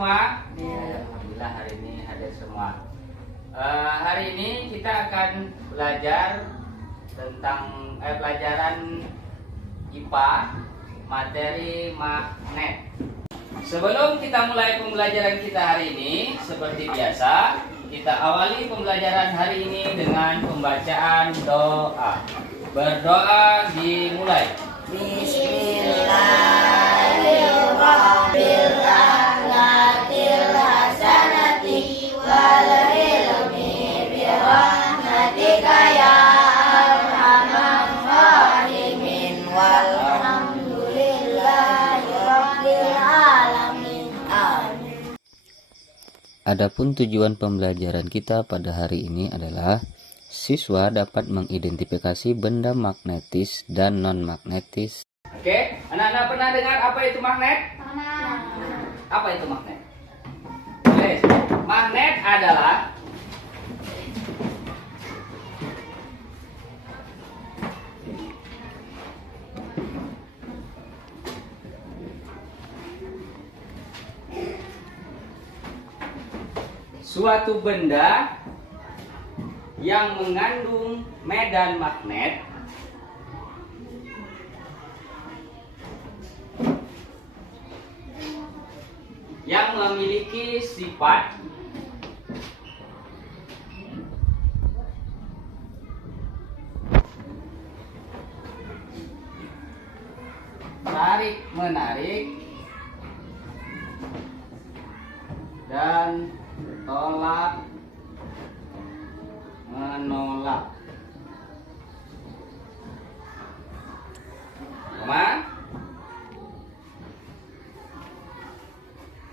semua? Alhamdulillah hari ini hadir semua. Hari ini kita akan belajar tentang pelajaran IPA materi magnet. Sebelum kita mulai pembelajaran kita hari ini, seperti biasa, kita awali pembelajaran hari ini dengan pembacaan doa. Berdoa dimulai. Bismillahirrahmanirrahim. Hasanati wal ilmi birahmatika ya arhamar rahimin walhamdulillahi rabbil alamin. Amin. Adapun tujuan pembelajaran kita pada hari ini adalah siswa dapat mengidentifikasi benda magnetis dan non-magnetis. Oke, anak-anak pernah dengar apa itu magnet? Apa itu magnet? Oke, magnet adalah suatu benda yang mengandung medan magnet yang memiliki sifat tarik-menarik dan tolak-menolak.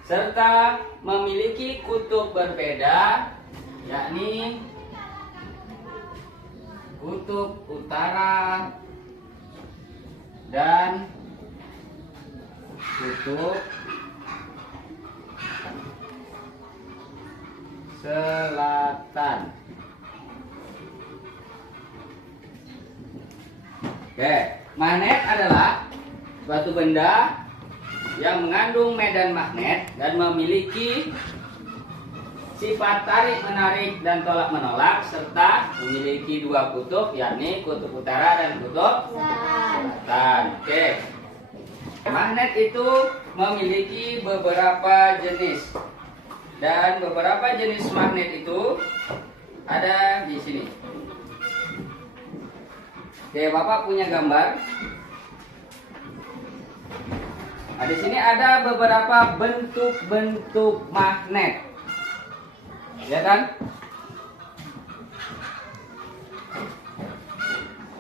Serta memiliki kutub berbeda, yakni kutub utara dan kutub selatan. Oke, magnet adalah suatu benda yang mengandung medan magnet dan memiliki sifat tarik-menarik dan tolak-menolak serta memiliki dua kutub, yakni kutub utara dan kutub selatan. Oke. Magnet itu memiliki beberapa jenis. Dan beberapa jenis magnet itu ada di sini. Oke, Bapak punya gambar. Nah, di sini ada beberapa bentuk-bentuk magnet. Ya kan?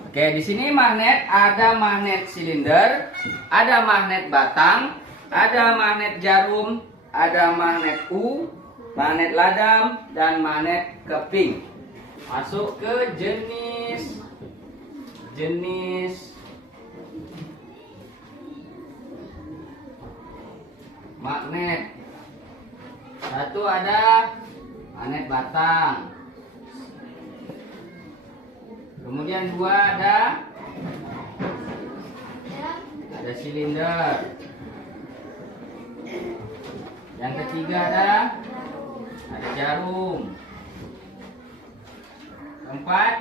Oke, di sini magnet ada magnet silinder, ada magnet batang, ada magnet jarum, ada magnet U, magnet ladam, dan magnet keping. Masuk ke jenis magnet. Satu ada magnet batang. Kemudian dua ada silinder. Yang ketiga ada jarum. Keempat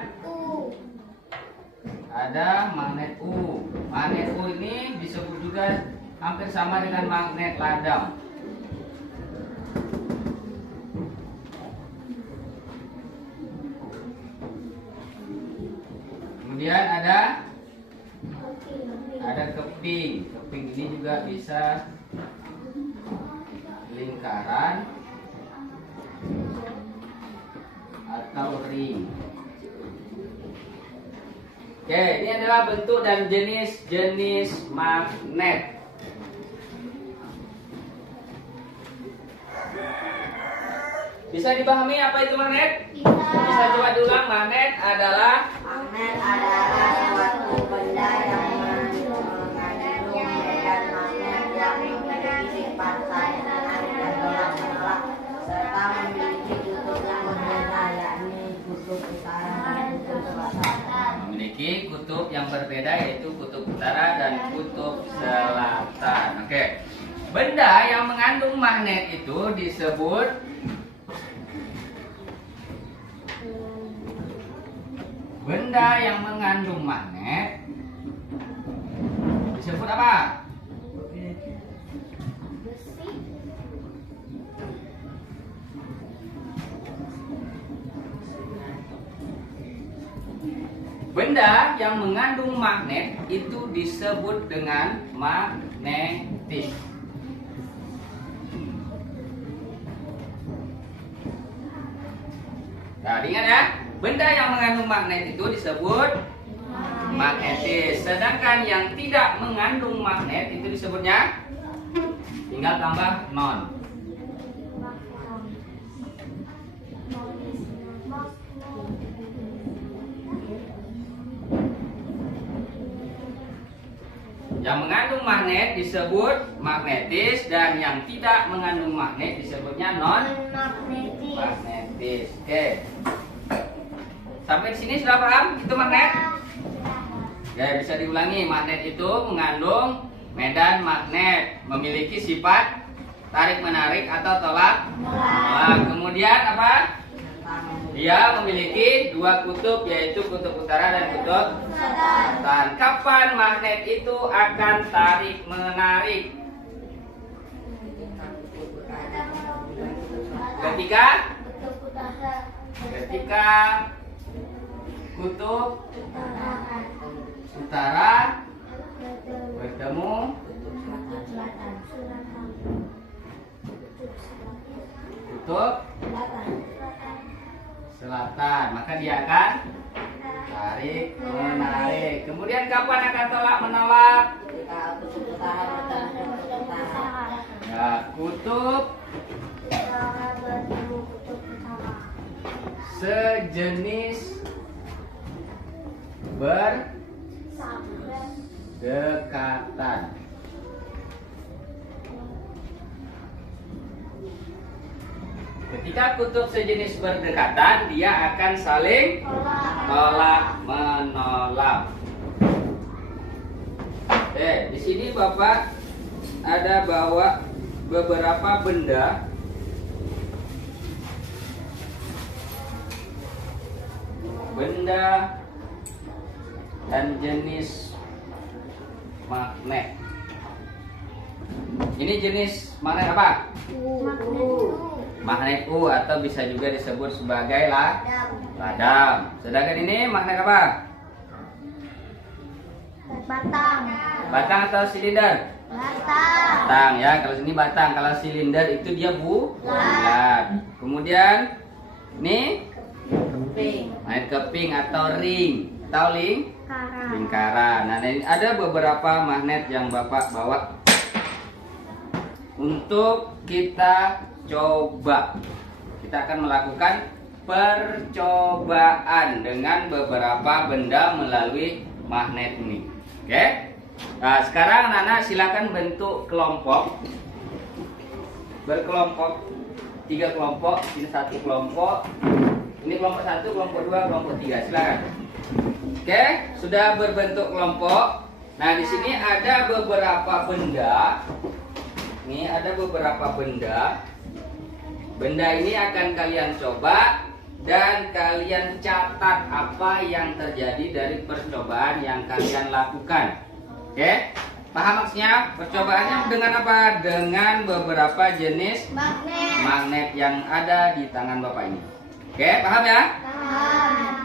ada magnet U. Magnet U ini disebut juga hampir sama dengan magnet ladam. Kemudian ada keping. Keping ini juga bisa lingkaran atau ring. Oke, ini adalah bentuk dan jenis magnet. Bisa dipahami apa itu magnet? Bisa coba diulang. Magnet adalah suatu benda yang mengandung medan magnet yang memiliki sifat tarik-menarik dan tolak-menolak serta memiliki kutub yang berbeda, yakni kutub utara dan kutub selatan. Memiliki kutub yang berbeda, yaitu kutub utara dan kutub selatan. Oke. Benda yang mengandung magnet itu disebut disebut apa? Benda yang mengandung magnet itu disebut dengan magnetis. Nah, ingat ya, benda yang mengandung magnet itu disebut magnetis. Sedangkan yang tidak mengandung magnet itu disebutnya, tinggal tambah non. Yang mengandung magnet disebut magnetis dan yang tidak mengandung magnet disebutnya non magnetis. Oke. Sampai di sini sudah paham itu magnet? Ya, bisa diulangi. Magnet itu mengandung medan magnet, memiliki sifat tarik menarik atau tolak menolak. Kemudian apa? Dia memiliki dua kutub, yaitu kutub utara dan kutub selatan. Kapan magnet itu akan tarik menarik? Ketika kutub utara bertemu kutub selatan, maka dia akan tarik menarik. Kemudian kapan akan tolak menolak? Ya, kutub sejenis berdekatan. Ketika kutub sejenis berdekatan, dia akan saling tolak menolak. Oke, di sini Bapak ada bawa beberapa benda dan jenis magnet. Ini jenis magnet apa? Magnet U atau bisa juga disebut sebagai ladam. Sedangkan ini magnet apa? Batang atau silinder? Batang ya. Kalau sini batang, kalau silinder itu dia bulat. Kemudian ini magnet keping atau ring. Tahu lingkaran. Nah, ini ada beberapa magnet yang Bapak bawa untuk kita coba. Kita akan melakukan percobaan dengan beberapa benda melalui magnet ini. Oke? Nah, sekarang Nana silakan bentuk kelompok. Berkelompok 3 kelompok, ini 1 kelompok. Ini kelompok 1, kelompok 2, kelompok 3. Silakan. Oke, sudah berbentuk kelompok. Nah, di sini ada beberapa benda. Ini ada beberapa benda. Benda ini akan kalian coba dan kalian catat apa yang terjadi dari percobaan yang kalian lakukan. Oke? Paham maksudnya? Percobaannya dengan apa? Dengan beberapa jenis magnet yang ada di tangan Bapak ini. Oke, paham ya? Paham.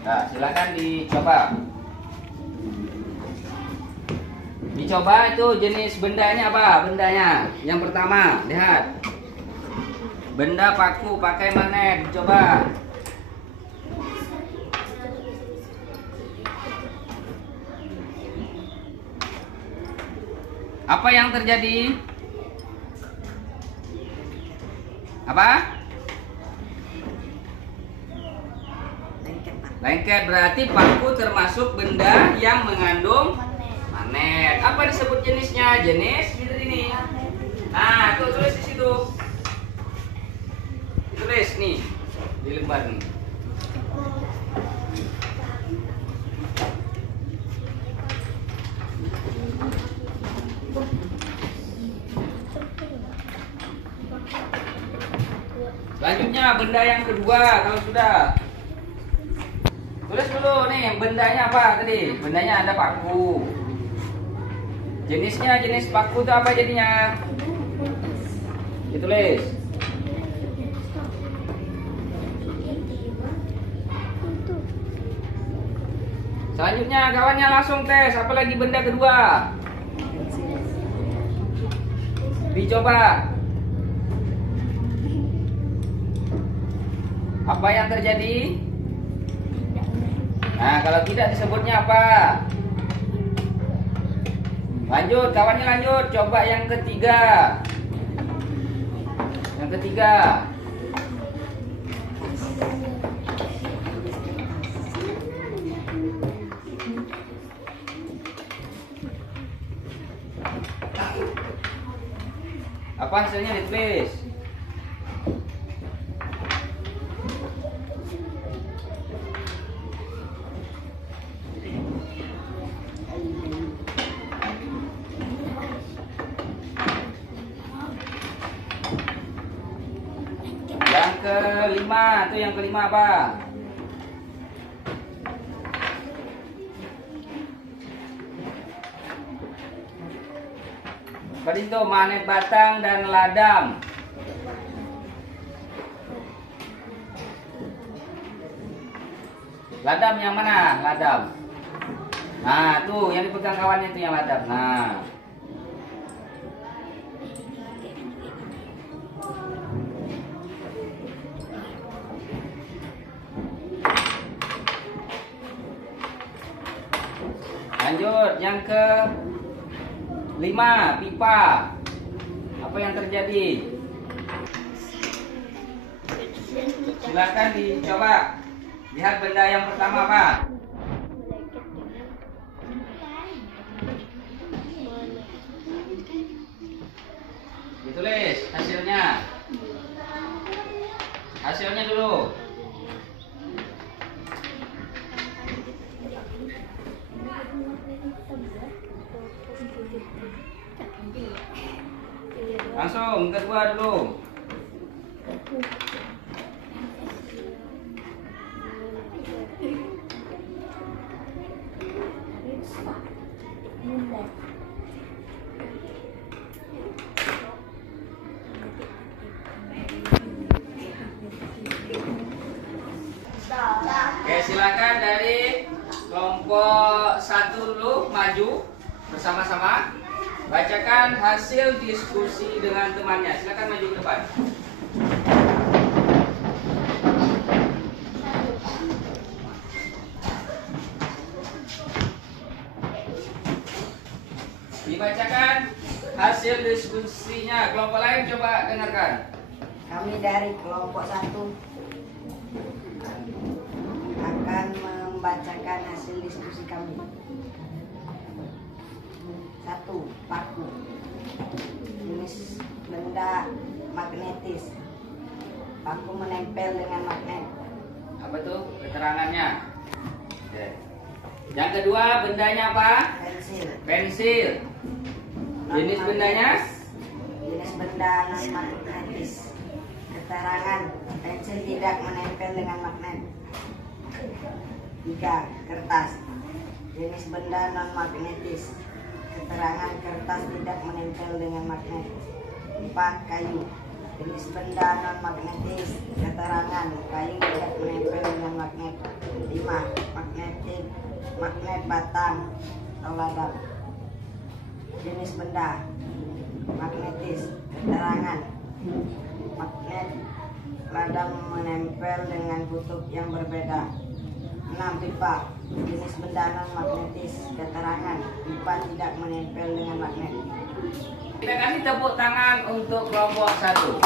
Nah, silakan dicoba. Dicoba itu jenis bendanya apa? Bendanya. Yang pertama, lihat. Benda paku pakai magnet. Coba. Apa yang terjadi? Apa? Lengket, berarti paku termasuk benda yang mengandung magnet. Apa disebut jenisnya? Jenis ini. Nah, tuh tulis di situ. Tulis nih di lembar nih. Selanjutnya benda yang kedua kalau sudah. Tulis dulu nih bendanya apa tadi? Bendanya ada paku. Jenisnya jenis paku itu apa jadinya? Ditulis. Selanjutnya kawannya langsung tes apa lagi benda kedua? Dicoba. Apa yang terjadi? Nah, kalau tidak disebutnya apa? Lanjut, kawannya lanjut. Coba yang ketiga. Yang ketiga. Apa hasilnya ditulis? Yang kelima, tuh yang kelima apa? Tadi itu magnet batang dan ladam. Ladam yang mana? Ladam. Nah, tuh yang dipegang kawannya itu yang ladam. Nah. Lanjut, yang ke 5, pipa. Apa yang terjadi? Silakan dicoba. Lihat benda yang pertama apa? Ditulis hasilnya. Hasilnya dulu. Langsung kedua dulu. Oke, silakan dari kelompok 1 dulu maju bersama-sama. Bacakan hasil diskusi dengan temannya. Silakan maju ke depan. Dibacakan hasil diskusinya. Kelompok lain coba dengarkan. Kami dari kelompok 1 akan membacakan hasil diskusi kami. 1. Paku. Jenis benda magnetis. Paku menempel dengan magnet. Apa tuh keterangannya? Oke. Yang kedua bendanya apa? Pensil. Pensil. Jenis bendanya? Jenis benda non magnetis. Keterangan pensil tidak menempel dengan magnet. 3. Kertas. Jenis benda non magnetis. Keterangan kertas tidak menempel dengan magnet. 4. Kayu. Jenis benda non magnetis. Keterangan kayu tidak menempel dengan magnet. 5. Magnet batang atau ladam. Jenis benda magnetis. Keterangan magnet ladam menempel dengan kutub yang berbeda. 6. Pipa. Jenis benda non magnetis. Keterangan pipa tidak menempel dengan magnet. Kita kasih tepuk tangan untuk kelompok 1.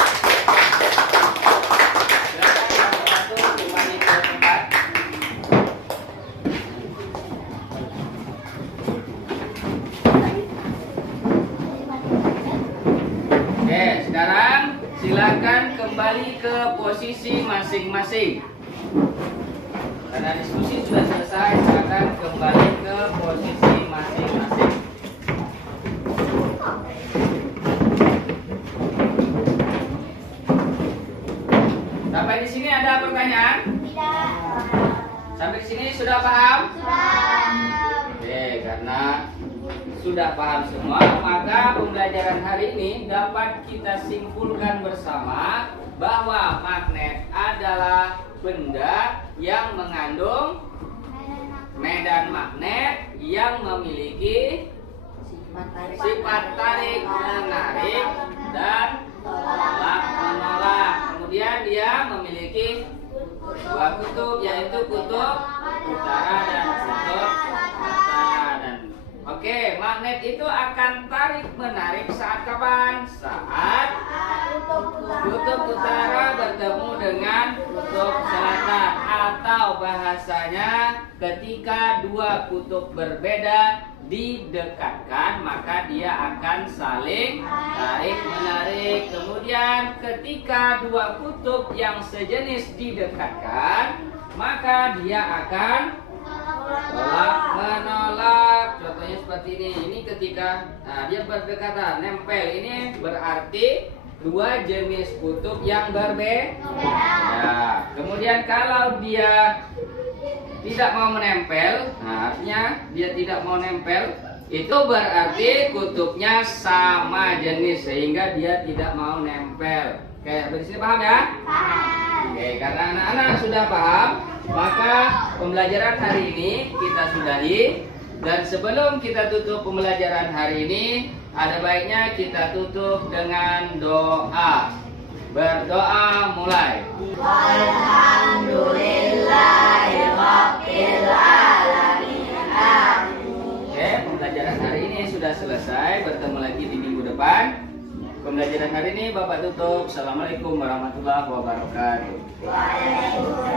Silakan kelompok 1 kembali ke tempat. Oke, sekarang silakan kembali ke posisi masing-masing. Karena diskusi sudah selesai, silakan kembali ke posisi masing-masing. Sampai di sini ada pertanyaan? Tidak. Sampai di sini sudah paham? Sudah. Oke, karena sudah paham semua, maka pembelajaran hari ini dapat kita simpulkan bersama bahwa magnet adalah benda yang mengandung medan magnet yang memiliki sifat tarik menarik dan tolak menolak. Kemudian dia memiliki dua kutub, yaitu kutub utara dan kutub selatan. Oke, magnet itu akan tarik menarik saat kapan? Saat kutub utara bertemu dengan kutub selatan, atau bahasanya ketika dua kutub berbeda didekatkan, maka dia akan saling tarik menarik. Kemudian ketika dua kutub yang sejenis didekatkan, maka dia akan tolak menolak. Contohnya seperti ini. Ini ketika dia berdekatan, nempel. Ini berarti dua jenis kutub yang berbeda. Ya. Kemudian kalau dia tidak mau menempel, artinya dia tidak mau nempel, itu berarti kutubnya sama jenis sehingga dia tidak mau nempel. Oke, di sini paham ya? Paham. Oke, karena anak-anak sudah paham, maka pembelajaran hari ini kita sudahi. Dan sebelum kita tutup pembelajaran hari ini, ada baiknya kita tutup dengan doa. Berdoa mulai. Alhamdulillahirabbil alamin. Oke, pembelajaran hari ini sudah selesai. Bertemu lagi di minggu depan. Pembelajaran hari ini Bapak tutup. Assalamualaikum warahmatullahi wabarakatuh. Waalaikumsalam.